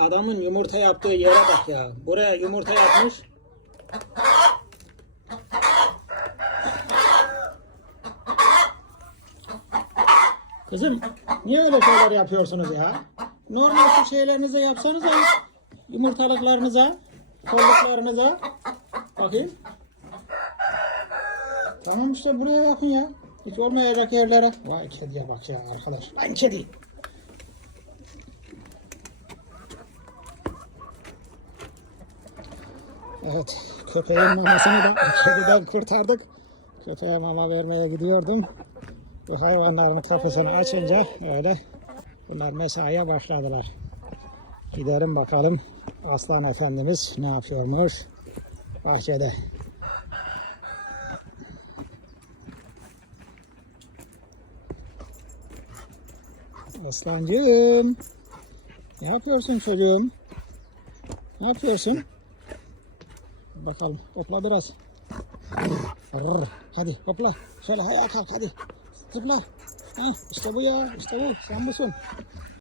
Adamın yumurta yaptığı yere bak ya. Buraya yumurta yapmış. Kızım niye öyle şeyler yapıyorsunuz ya? Normal şu şeylerinize yapsanız ya. Yumurtalıklarınıza, kolluklarınıza. Bakayım. Tamam işte buraya yapın ya. Hiç olmayacak yerlere. Vay kediye bak ya arkadaş. Lan kedi. Evet, köpeğin mamasını da kediden kurtardık. Köpeğe mama vermeye gidiyordum. Bu hayvanların kafesini açınca öyle bunlar mesaiye başladılar. Gidelim bakalım Aslan Efendimiz ne yapıyormuş bahçede. Aslancığım. Ne yapıyorsun çocuğum? Ne yapıyorsun? Bakalım hopla biraz. Rrr, hadi hopla. Şöyle ayağa kalk hadi. Zıpla. Ha, işte bu ya işte bu. Sen busun.